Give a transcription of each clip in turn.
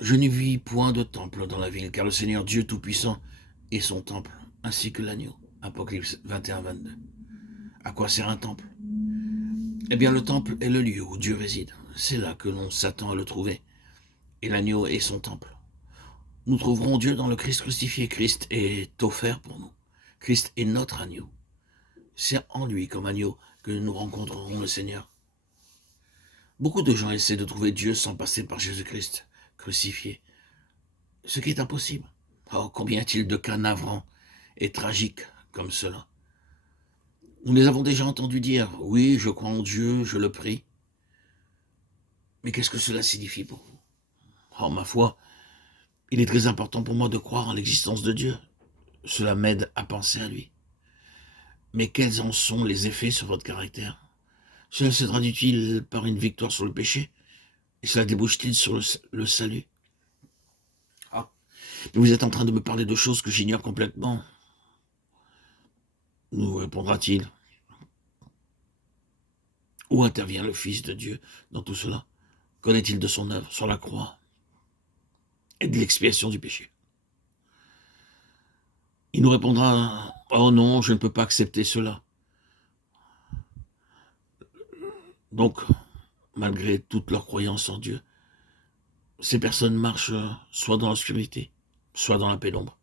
Je n'y vis point de temple dans la ville, car le Seigneur Dieu Tout-Puissant est son temple, ainsi que l'agneau. Apocalypse 21-22. À quoi sert un temple? Eh bien, le temple est le lieu où Dieu réside. C'est là que l'on s'attend à le trouver. Et l'agneau est son temple. Nous trouverons Dieu dans le Christ crucifié. Christ est offert pour nous. Christ est notre agneau. C'est en lui, comme agneau, que nous rencontrerons le Seigneur. Beaucoup de gens essaient de trouver Dieu sans passer par Jésus-Christ crucifié, ce qui est impossible. Oh, combien y a-t-il de cas navrants et tragiques comme cela? Nous les avons déjà entendus dire, oui, je crois en Dieu, je le prie. Mais qu'est-ce que cela signifie pour vous? Oh, ma foi, il est très important pour moi de croire en l'existence de Dieu. Cela m'aide à penser à lui. Mais quels en sont les effets sur votre caractère? Cela se traduit-il par une victoire sur le péché? Et cela débouche-t-il sur le salut? Ah, mais vous êtes en train de me parler de choses que j'ignore complètement. Nous répondra-t-il. Où intervient le Fils de Dieu dans tout cela? Qu'en est-il de son œuvre sur la croix et de l'expiation du péché? Il nous répondra, oh non, je ne peux pas accepter cela. Donc, malgré toute leur croyance en Dieu, ces personnes marchent soit dans l'obscurité, soit dans la pénombre,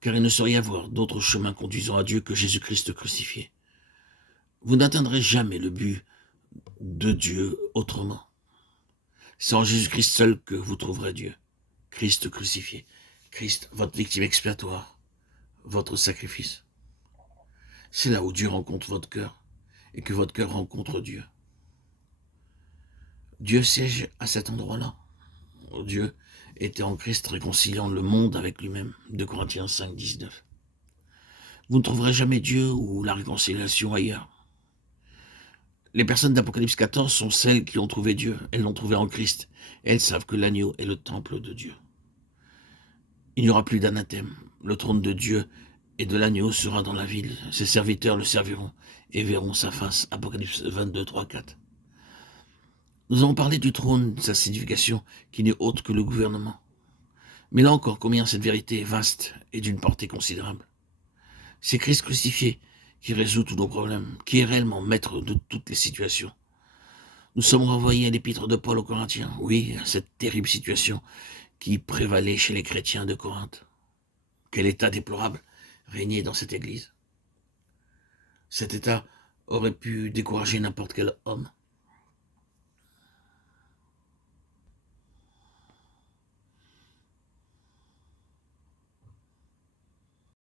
car il ne saurait y avoir d'autre chemin conduisant à Dieu que Jésus-Christ crucifié. Vous n'atteindrez jamais le but de Dieu autrement. C'est en Jésus-Christ seul que vous trouverez Dieu. Christ crucifié. Christ, votre victime expiatoire, votre sacrifice. C'est là où Dieu rencontre votre cœur et que votre cœur rencontre Dieu. Dieu siège à cet endroit-là. Dieu était en Christ réconciliant le monde avec lui-même. 2 Corinthiens 5, 19. Vous ne trouverez jamais Dieu ou la réconciliation ailleurs. Les personnes d'Apocalypse 14 sont celles qui ont trouvé Dieu. Elles l'ont trouvé en Christ. Elles savent que l'agneau est le temple de Dieu. Il n'y aura plus d'anathème. Le trône de Dieu et de l'agneau sera dans la ville. Ses serviteurs le serviront et verront sa face. Apocalypse 22, 3, 4. Nous avons parlé du trône, de sa signification, qui n'est autre que le gouvernement. Mais là encore, combien cette vérité est vaste et d'une portée considérable. C'est Christ crucifié qui résout tous nos problèmes, qui est réellement maître de toutes les situations. Nous sommes renvoyés à l'épître de Paul aux Corinthiens, oui, à cette terrible situation qui prévalait chez les chrétiens de Corinthe. Quel état déplorable régnait dans cette église. Cet état aurait pu décourager n'importe quel homme.